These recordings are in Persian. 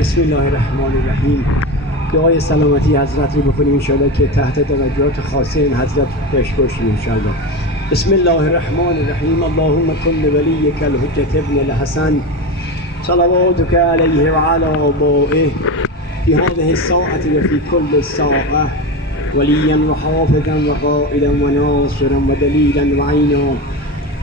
بسم الله الرحمن الرحیم. دعای سلامتی حضرت رو بکنیم انشاءالله که تحت توجهات خاصه این حضرت داشت باشیم انشاءالله. بسم الله الرحمن الرحیم. اللهم کن ولیک الحجة ابن الحسن صلواتك علیه و علی آبائه فی هذه الساعة و فی کل ساعة ولیا و حافظا و قائلا و ناصرا و دلیلا و عینا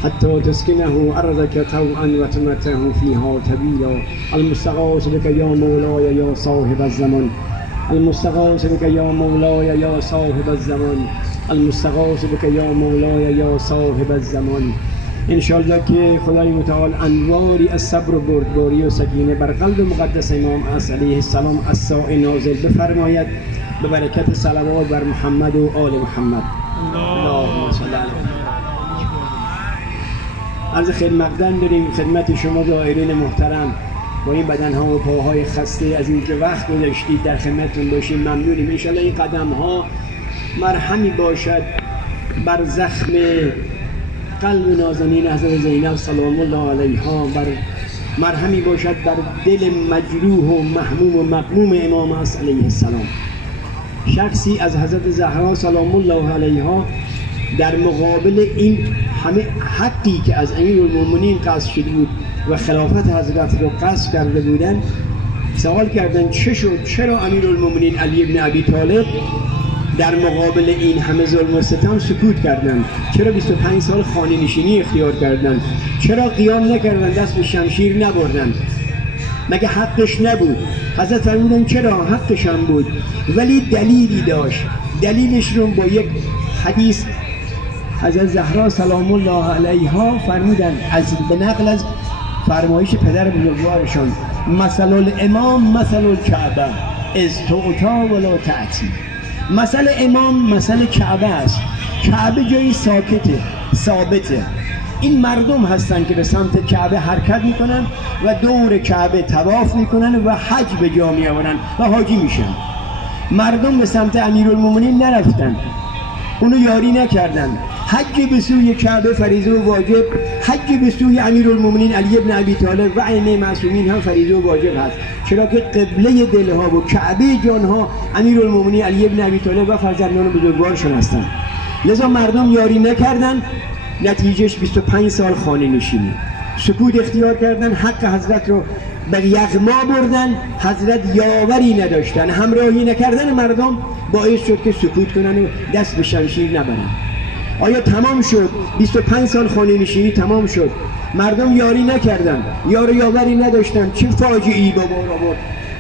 حتى تسكنه أرضك طوعا وتمتعه فيها طويلا. المستغاث بك يا مولاي يا صاحب الزمان، المستغاث بك يا مولاي يا صاحب الزمان، المستغاث بك يا مولاي يا صاحب الزمان. انشاءالله که خدای متعال انواری از صبر و بردباری و سکینه بر قلب مقدس امام عصر علیه السلام الساعی نازل بفرماید به برکت صلوات بر محمد و آل محمد. اللهم صل علی محمد. عرض خدمتگزار داریم خدمت شما زائرین محترم با این بدنها و پاهای خسته از اینکه وقت گذاشتید در خدمتتون باشیم ممنونیم. انشاءالله این قدمها مرهمی باشد بر زخم قلب نازنین حضرت زینب سلام الله علیها، بر مرهمی باشد بر دل مجروح و محموم و مغموم امام عصر علیه السلام. شخصی از حضرت زهرا سلام الله علیها در مقابل این همه حقی که از امیرالمومنین قصد شده بود و خلافت حضرت رو قصد کرده بودن سوال کردن چه شد؟ چرا امیرالمومنین علی ابن ابی طالب در مقابل این همه ظلم و ستم سکوت کردند؟ چرا 25 سال خانه نشینی اختیار کردند؟ چرا قیام نکردن، دست به شمشیر نبردن؟ مگه حقش نبود؟ حضرت فرمودن چرا حقش هم بود، ولی دلیلی داشت. دلیلش رو با یک حدیث حضرت زهرا سلام الله علیها فرمودن به نقل از فرمایش پدر بزرگوارشان: مثل الامام مثل الکعبه از تعطا ولا تعطی. مثل امام مثل کعبه است. کعبه جایی ساکته، ثابته. این مردم هستن که به سمت کعبه حرکت میکنن و دور کعبه طواف میکنن و حج به جا میآورن و حاجی میشن. مردم به سمت امیرالمومنین نرفتن، اونو یاری نکردن. حج به سوی کعبه فریضه و واجب، حج به سوی امیرالمومنین علی ابن ابی طالب و ائمه معصومین هم فریضه و واجب هست، چرا که قبله دلها و کعبه جانها امیرالمومنین علی ابن ابی طالب و فرزندان بزرگوارشون هستند. لذا مردم یاری نکردن، نتیجهش 25 سال خانه نشینی، سکوت اختیار کردن، حق حضرت رو به یغما بردن. حضرت یاوری نداشتن، همراهی نکردن مردم باعث شد که سکوت کنن و دست به شمشیر نبرن. آیا تمام شد؟ 25 سال خانه نشینی تمام شد، مردم یاری نکردن، یاوری نداشتن، چه فاجعه‌ای با بار آورد؟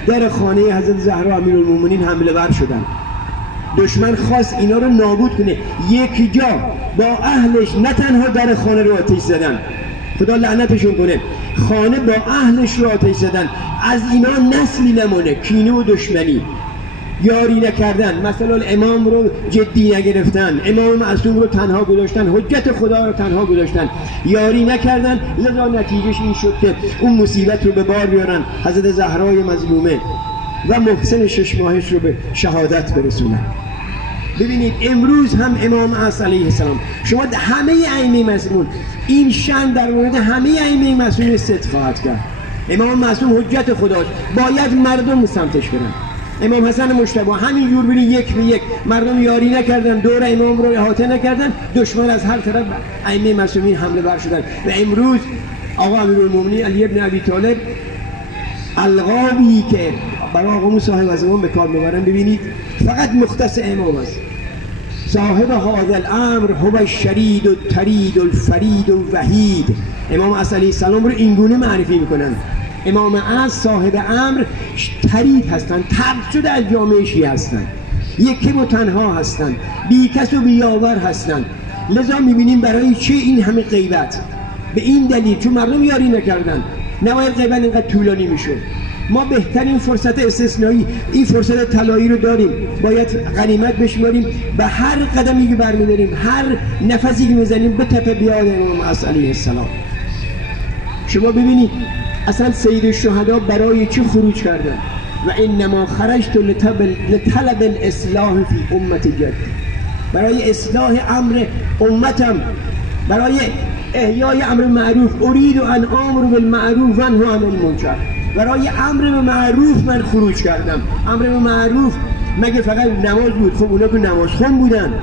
در خانه حضرت زهرا امیرالمومنین حمله ور شدن. دشمن خواست اینا رو نابود کنه، یک جا با اهلش نه تنها در خانه رو آتش زدن، خدا لعنتشون کنه، خانه با اهلش رو آتش زدن. از اینا نسلی نمونه، کینه و دشمنی. یاری نکردن، مثلا امام رو جدی نگرفتن، امام معصوم رو تنها گذاشتن، حجت خدا رو تنها گذاشتن، یاری نکردن. لذا نتیجهش این شد که اون مصیبت رو به بار بیارن، حضرت زهرای مظلومه و محسن 6 ماهش رو به شهادت برسونن. ببینید امروز هم امام عصر علیه السلام، شما همه ائمه معصومون، این شأن در مورد همه ائمه معصومون صدق خواهد کرد. امام معصوم حجت خداست، باید مردم به سمتش برن. امام حسن مجتبی همین جور ببینید یک به یک مردم یاری نکردن، دور امام رو احاطه نکردن، دشمن از هر طرف ائمه معصومین حمله ور شدن. و امروز آقا امیرالمومنین علی ابن ابی طالب القابی که برای آقا صاحب زمان به کار میبرن ببینید فقط مختص امام است. صاحب هذا الامر هو الشرید الطرید الفرید الوحید. امام عصر علیه السلام رو اینگونه معرفی میکنن: امام عصر صاحب امر طرید هستند، طرد شده از جامعه شیعه هستند، یکی و تنها هستند، بی کس و بی یاور هستند. لذا میبینیم برای چه این همه غیبت؟ به این دلیل چون مردم یاری نکردن. نباید غیبت اینقدر طولانی میشد. ما بهترین فرصت استثنایی، این فرصت طلایی رو داریم، باید غنیمت بشماریم. به هر قدمی که برمیداریم، هر نفسی که میزنیم به تپ بیاد امام عصر علیه السلام. شما ببینید اصلا سید الشهدا برای چه خروج کردن؟ و انما خرجت لطلب الاصلاح فی امت جد، برای اصلاح امر امتم، برای احیای امر معروف. اريد ان امر بالمعروف و انهی عن المنکر. برای امر به معروف من خروج کردم. امر به معروف مگه فقط نماز بود؟ خب اونا که نماز خون بودن،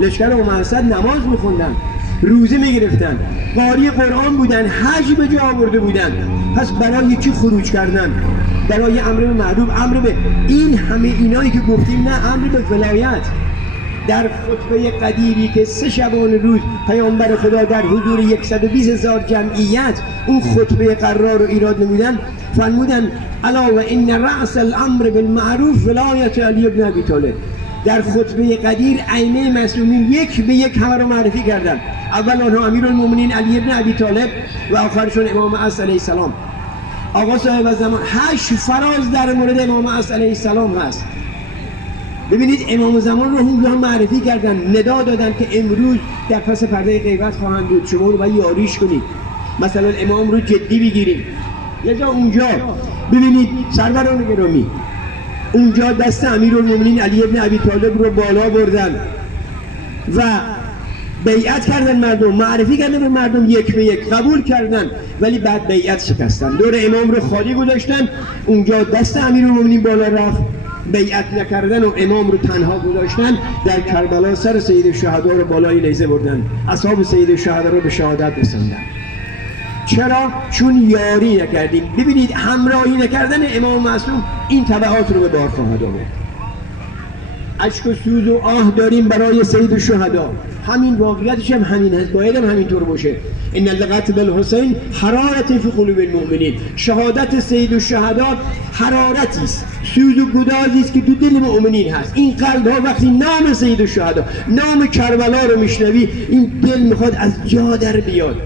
لشکر امام اسد نماز میخوندن، روزه میگرفتن، قاری قرآن بودن، حج به جا آورده بودن. پس برای چی خروج کردن؟ برای امر به معروف، امر به این همه اینایی که گفتیم، نه امر به ولایت. در خطبه قدیری که 3 شبانه روز پیامبر خدا در حضور 120,000 جمعیت اون خطبه قرار رو ایراد نمودن، فرمودن الا و ان رأس الامر بالمعروف ولایت علی بن ابی طالب. در خطبه قدیر ائمه معصومین یک به یک همه رو معرفی کردن. اول آنها امیرالمومنین علی بن ابی طالب و آخرشون امام عصر علیه السلام. آقا صاحب زمان 8 فراز در مورد امام عصر علیه السلام هست. ببینید امام زمان رو هم معرفی کردن، ندا دادن که امروز در پس پرده غیبت خواهند بود، شما رو باید یاریش کنید، مثلا امام رو جدی بگیریم. یه جا اونجا ببینید سروران گرامی، اونجا دست امیرالمومنین علی بن ابی طالب رو بالا بردن و بیعت کردن، مردم معرفی کردن به مردم، یک به یک قبول کردن، ولی بعد بیعت شکستن، دور امام رو خالی گذاشتن. اونجا دست امیرالمومنین بالا رفت، بیعت نکردن و امام رو تنها گذاشتن. در کربلا سر سید الشهدا رو بالای نیزه بردن، اصحاب سید الشهدا رو به شهادت رساندن. چرا؟ چون یاری نکردیم. ببینید همراهی نکردن امام معصوم این تبعات رو به بار خواهد آورد. اشک و سوز و آه داریم برای سید الشهدا، همین واقعیتش هم همین هست، باید هم همینطور باشه. ان لقتل الحسین حرارت فی قلوب المؤمنین. شهادت سید الشهدا حرارتی است، سوز و گدازی است که تو دل مؤمنین هست. این قلب ها وقتی نام سید الشهدا، نام کربلا رو میشنوی، این دل میخواد از جا در بیاد.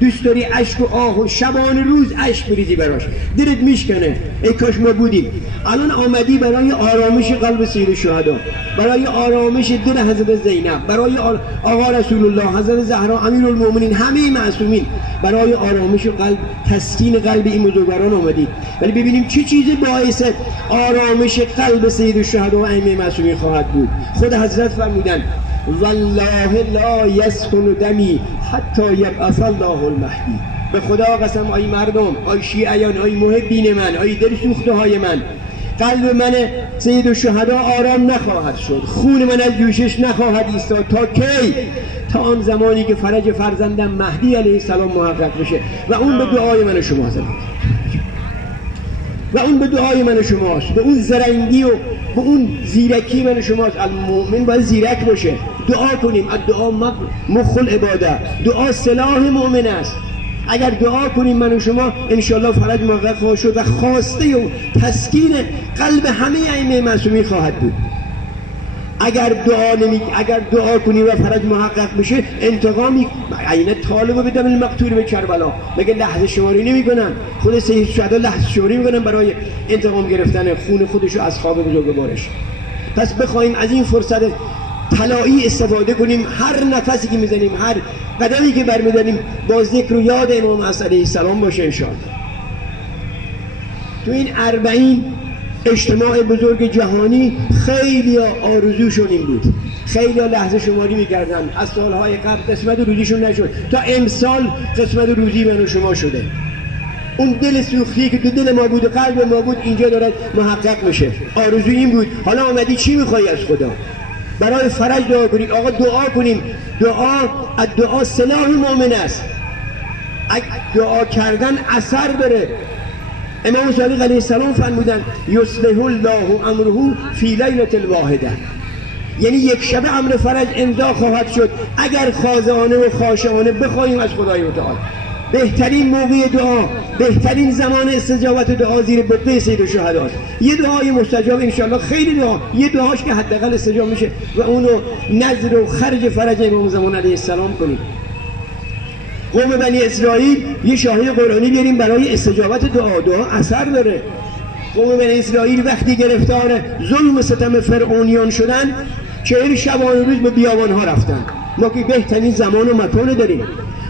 دوست داری اشک و آه و شبانه روز اشک بریزی براش، دلت میشکنه ای کاش ما بودیم. الان آمدی برای آرامش قلب سید الشهدا، برای آرامش دل حضرت زینب، برای آقا رسول الله، حضرت زهرا، امیرالمومنین، همه معصومین، برای آرامش قلب، تسکین قلب این بزرگواران آمدید. ولی ببینیم چه چیزی باعث آرامش قلب سید الشهدا و ائمه معصومین خواهد بود. خود حضرت فرمودن والله لا یسکن دمی حتی یبعث الله المهدی. به خدا قسم آی مردم، آی شیعیان، آی محبین من، آی دل سوخته های من، قلب من سید الشهدا آرام نخواهد شد، خون من از جوشش نخواهد ایستاد. تا کی؟ تا آن زمانی که فرج فرزندم مهدی علیه السلام محقق بشه و اون به دعای من شماست، و اون به دعای من شماست، به اون زرنگی و به اون زیرکی من شماست. المؤمن باید زیرک باشه. دعا کنیم، الدعا مخ العباده، دعا سلاح مؤمن است. اگر دعا کنیم من و شما انشالله فرج محقق خواهد شد و خواسته و تسکین قلب همه ائمه معصومین خواهد بود. اگر دعا کنیم و فرج محقق بشه، انتقامی عین طالب بدم المقتول به کربلا، مگه لحظه شماری نمی‌کنن؟ خود سید الشهدا لحظه شماری می‌کنن برای انتقام گرفتن خون خودش و اصحاب بزرگوارش. پس بخوایم از این فرصت طلایی استفاده کنیم، هر نفسی که میزنیم، هر قدمی که برمی‌داریم با ذکر و یاد امام عصر علیه السلام باشه انشاءالله. تو این 40 اجتماع بزرگ جهانی خیلی آرزوشون این بود، خیلی لحظه شماری میکردن، از سالهای قبل قسمت روزیشون نشد، تا امسال قسمت روزی من و شما شده. اون دل سوختی که تو دل ما بود و قلب ما بود اینجا دارد محقق میشه. آرزو این بود. حالا آمدی چی میخوای از خدا؟ برای فرج دعا کنید. آقا دعا کنیم. دعا سلاح مؤمن است. دعا کردن اثر داره. امام صادق علیه السلام فرمودن یصلح الله امره فی لیلة الواحده، یعنی یک شب امر فرج امضا خواهد شد اگر خاضعانه و خاشعانه بخوایم از خدای متعال. بهترین موقع دعا، بهترین زمان استجابت دعا زیر بقیه سید الشهدا است. یه دعای مستجاب انشاءالله، خیلی دعا، یه دعاش که حداقل استجاب میشه و اونو نظر و خرج فرج امام زمان علیه السلام کنیم. قوم بنی اسرائیل یه شاهد قرآنی بیاریم برای استجابت دعا. دعا اثر داره. قوم بنی اسرائیل وقتی گرفتار ظلم ستم فرعونیان شدن 40 شبانه روز به بیابانها رفتن. ما که بهترین زمان و مکان داریم.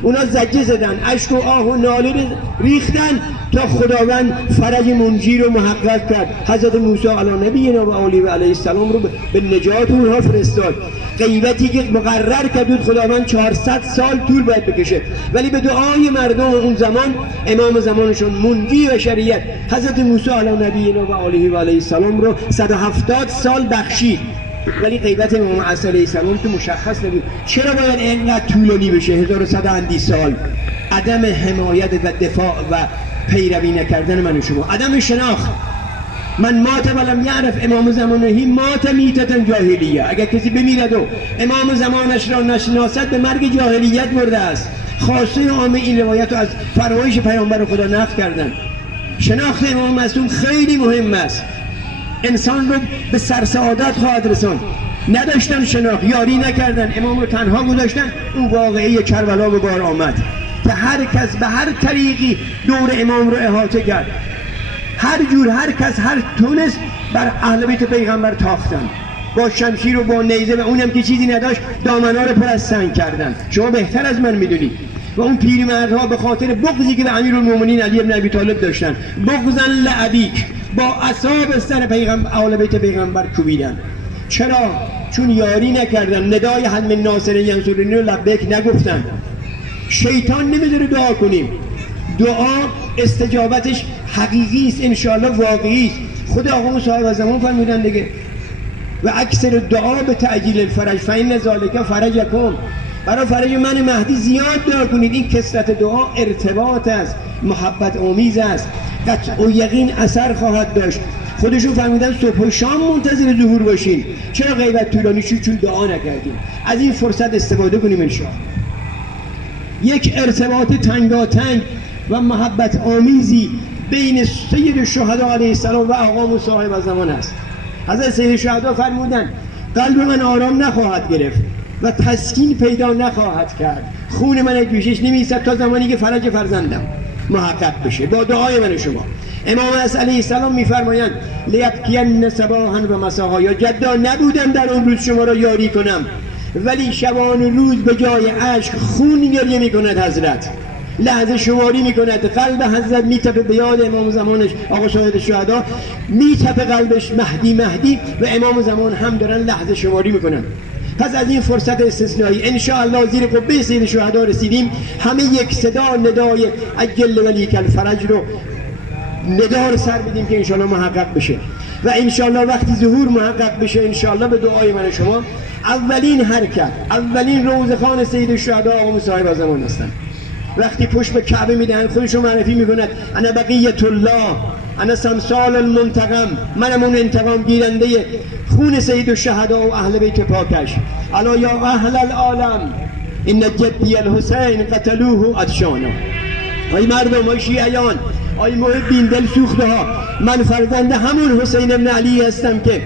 اونا زجه زدن، اشک و آه و ناله ریختن تا خداوند فرج منجی رو محقق کرد. حضرت موسی علی نبینا و آله و علیه السلام رو به نجات اونها فرستاد. غیبتی که مقرر کرد خداوند 400 سال طول باید بکشه، ولی به دعای مردم اون زمان امام زمانشون منجی و شریعت حضرت موسی علی نبینا و آله و علیه السلام رو 170 سال بخشید. ولی غیبت امام عصر علیه السلام که مشخص نبود. چرا باید اینقدر طولانی بشه 1100 سال؟ عدم حمایت و دفاع و پیروی نکردن من و شما، عدم شناخت. من مات ولم یعرف امام زمانه مات میتة جاهلیه. اگر کسی بمیرد و امام زمانش را نشناسد به مرگ جاهلیت مرده است. خاصه عامه این روایت رو از فرمایش پیامبر خدا نقل کردن. شناخت امام معصوم خیلی مهم است، انسان رو به سرسعادت خواهد رساند. نداشتن شناخت، یاری نکردن، امام رو تنها گذاشتن، اون واقعه کربلا به بار آمد که هر کس به هر طریقی دور امام رو احاطه کرد. هر جور هر کس هر تونست بر اهل بیت پیغمبر تاختن، با شمشیر و با نیزه، و اونم که چیزی نداشت دامنا رو پر از سنگ کردن. شما بهتر از من میدونید. و اون پیرمردها به خاطر بغضی که به امیرالمومنین علی بن ابی طالب داشتن، بغضا لابیک، با عصا سر پیغمبر اهل بیت پیغمبر کوبیدن. چرا؟ چون یاری نکردن، ندای حد من ناصر ینصرنی رو لبیک نگفتن. شیطان نمیذاره دعا کنیم. دعا استجابتش حقیقی است، انشاءالله واقعی است. خود آقا صاحب زمان فرمودن دیگه، و اکثر دعا به تعجیل الفرج فإن ذلک فرجکم. برای فرج من مهدی زیاد دعا کنید. این کثرت دعا ارتباط است، محبت آمیز است، قطع و یقین اثر خواهد داشت. خودشون فهمیدن صبح و شام منتظر ظهور باشین. چرا غیبت طولانی شد؟ چون دعا نکردیم. از این فرصت استفاده کنیم انشاءالله. یک ارتباط تنگاتنگ و محبت آمیزی بین سید الشهدا علیه السلام و آقا صاحب زمان است. حضرت سید الشهدا فرمودن قلب من آرام نخواهد گرفت و تسکین پیدا نخواهد کرد، خون من جوشش نمی‌ایستد تا زمانی که فرج فرزندم محقق بشه با دعای من و شما. امام علیه السلام می‌فرمایند لیبکین صباحا و مساها، یا جدا نبودم در اون روز شما را یاری کنم، ولی شبان و روز به جای اشک خون گریه می‌کند حضرت، لحظه شماری می‌کند. قلب حضرت میتپه به یاد امام زمانش آقا صاحب الشهدا، میتپه قلبش مهدی مهدی، و امام زمان هم دارن لحظه شماری می‌کنن. پس از این فرصت استثنایی انشاءالله زیر قبه سید الشهدا رسیدیم. همه یک صدا ندای عجل ولیک الفرج رو ندا رو سر بدیم که انشاءالله محقق بشه، و انشاءالله وقتی ظهور محقق بشه انشاءالله به دعای من شما اولین حرکت، اولین روزخوان سید الشهدا آقا صاحب زمان هستن. وقتی پشت به کعبه میدهن خودشو معرفی میکند انا بقیت الله، انا سمسال المنتقم، منم اون انتقام گیرنده خون سید الشهدا و اهل بیت پاکش. الا یا اهل العالم ان جدی الحسین قتلوه ادشانا. ای مردم، ای شیعیان، ای محبین دل سوخته ها، من فرزند همون حسین ابن علی هستم که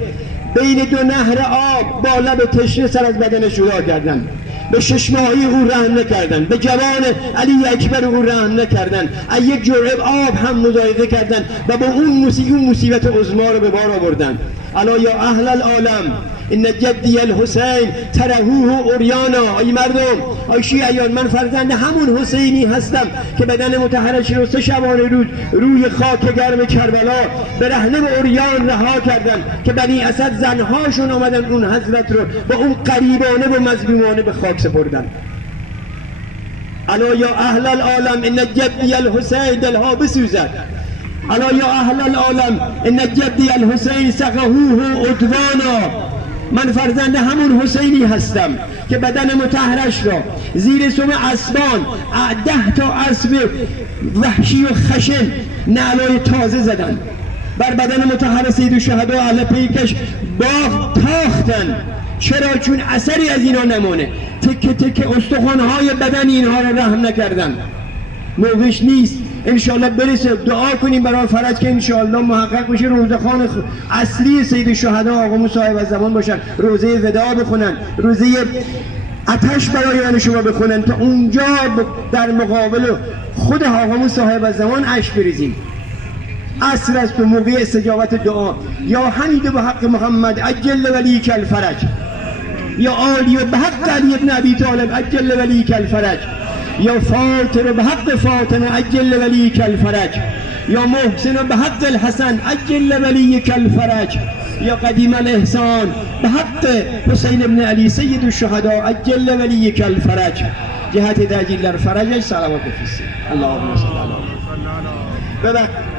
بین دو نهر آب با لب تشنه سر از بدن جدا کردن، به 6 ماهی او رحم نکردن، به جوان علی اکبر او رحم نکردن، از یک جرعه آب هم مضایقه کردن و با اون مصیبت عظما رو به بار آوردن. الا یا اهل العالم ان جدی الحسین ترهوه عریانا. ای مردم، ای شیعیان، من فرزند همون حسینی هستم که بدن مطهرش رو 3 شبانه روز روی خاک گرم کربلا به رهنه و عریان رها کردن که بنی اسد زنهاشون آمدن اون حضرت رو با اون غریبانه و مظلومانه به خاک سپردن. الا یا اهل العالم ان جدی الحسین، دلها بسوزد. الا یا اهل العالم ان جدی الحسین سقهوه عدوانا. من فرزند همون حسینی هستم که بدن مطهرش را زیر سم اسبان 10 تا اسب وحشی و خشن نعلای تازه زدن، بر بدن مطهر سید الشهدا اهل پیکش باغ تاختن. چرا؟ چون اثری از اینا نمونه، تکه تکه استخوان‌های بدن اینها را رحم نکردن. موقعش نیست. انشاءالله برسه دعا کنیم برای فرج که انشاءالله محقق بشه، روزخوان اصلی سید الشهدا آقا صاحب زمان باشن، روزه وداع بخونن، روزه آتش برای من شما بخونن، تا اونجا در مقابل خود آقا صاحب زمان اشک بریزیم. عصر است و موقع استجابت دعا. یا حمید به حق محمد عجل ولیک الفرج، یا عالی به حق علی ابن ابی طالب عجل ولیک الفرج، یا فاطر به حق فاطمه عجل ولیک الفرج، یا محسن به حق الحسن عجل ولیک الفرج، یا قدیم الاحسان به حق حسین ابن علی سید الشهداء عجل ولیک الفرج. جهت تعجیل در فرجش صلوات بفرستید. اللهم صل علی محمد.